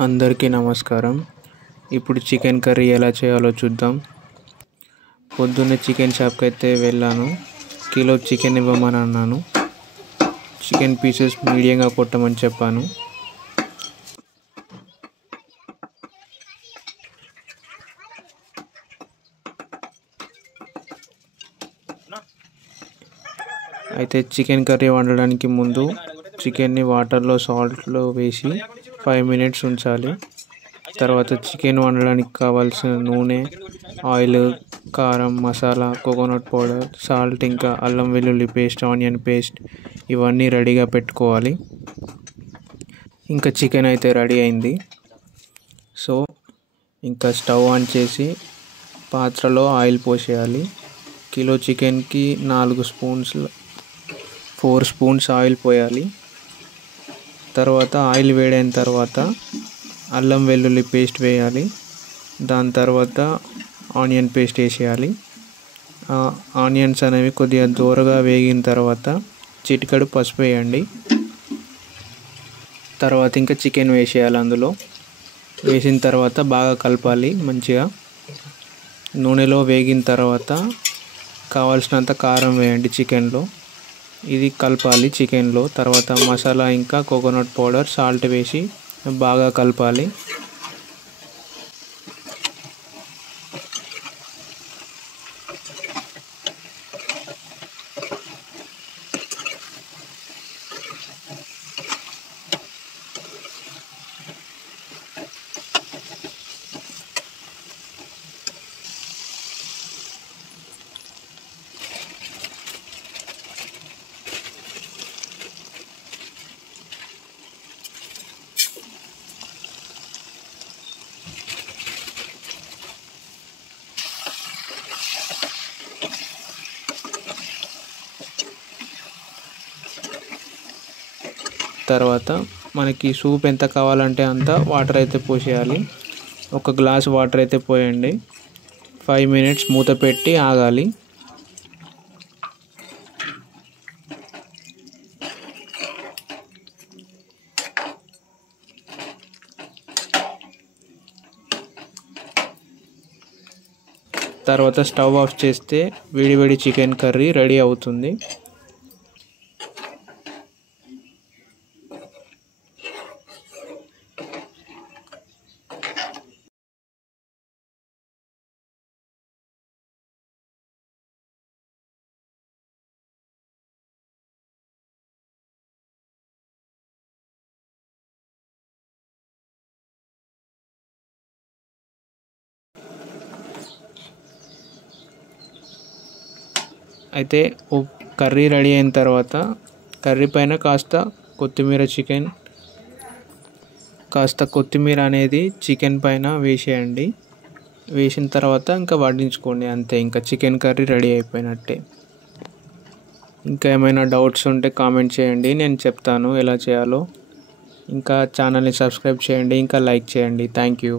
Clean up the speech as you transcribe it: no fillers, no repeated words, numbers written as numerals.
అందరికీ నమస్కారం. ఇప్పుడు చికెన్ కర్రీ ఎలా చేయాలో చూద్దాం. పొద్దున్నే చికెన్ షాప్కి అయితే వెళ్ళాను. కిలో చికెన్ ఇవ్వమని అన్నాను. చికెన్ పీసెస్ మీడియంగా కొట్టమని చెప్పాను. అయితే చికెన్ కర్రీ వండడానికి ముందు చికెన్ని వాటర్లో సాల్ట్లో వేసి 5 minutes ఉంచాలి. తర్వాత చికెన్ వండడానికి కావాల్సిన నూనె, ఆయిల్, కారం, మసాలా, కోకోనట్ పౌడర్, సాల్ట్, ఇంకా అల్లం వెల్లుల్లి పేస్ట్, ఆనియన్ పేస్ట్ ఇవన్నీ రెడీగా పెట్టుకోవాలి. ఇంకా చికెన్ అయితే రెడీ అయింది. సో ఇంకా స్టవ్ ఆన్ చేసి పాత్రలో ఆయిల్ పోసేయాలి. కిలో చికెన్కి 4 స్పూన్స్ ఆయిల్ పోయాలి. తర్వాత ఆయిల్ వేడైన తర్వాత అల్లం వెల్లుల్లి పేస్ట్ వేయాలి. దాని తర్వాత ఆనియన్ పేస్ట్ వేసేయాలి. ఆనియన్స్ అనేవి కొద్దిగా దూరగా వేగిన తర్వాత చిటికెడు పసుపు వేయండి. తర్వాత ఇంకా చికెన్ వేసేయాలి. అందులో వేసిన తర్వాత బాగా కలపాలి మంచిగా. నూనెలో వేగిన తర్వాత కావాల్సినంత కారం వేయండి చికెన్లో. ఇది కలపాలి చికెన్లో. తర్వాత మసాలా, ఇంకా కోకోనట్ పౌడర్, సాల్ట్ వేసి బాగా కలపాలి. తర్వాత మనకి సూప్ ఎంత కావాలంటే అంత వాటర్ అయితే పోసేయాలి. 1 గ్లాస్ వాటర్ అయితే పోయండి. 5 minutes మూత పెట్టి ఆగాలి. తర్వాత స్టవ్ ఆఫ్ చేస్తే వేడి చికెన్ కర్రీ రెడీ అవుతుంది. అయితే కర్రీ రెడీ అయిన తర్వాత కర్రీ పైన కాస్త కొత్తిమీర అనేది చికెన్ పైన వేసేయండి. వేసిన తర్వాత ఇంకా వడ్డించుకోండి. అంతే, ఇంకా చికెన్ కర్రీ రెడీ అయిపోయినట్టే. ఇంకా ఏమైనా డౌట్స్ ఉంటే కామెంట్ చేయండి, నేను చెప్తాను ఎలా చేయాలో. ఇంకా ఛానల్ని సబ్స్క్రైబ్ చేయండి, ఇంకా లైక్ చేయండి. Thank you.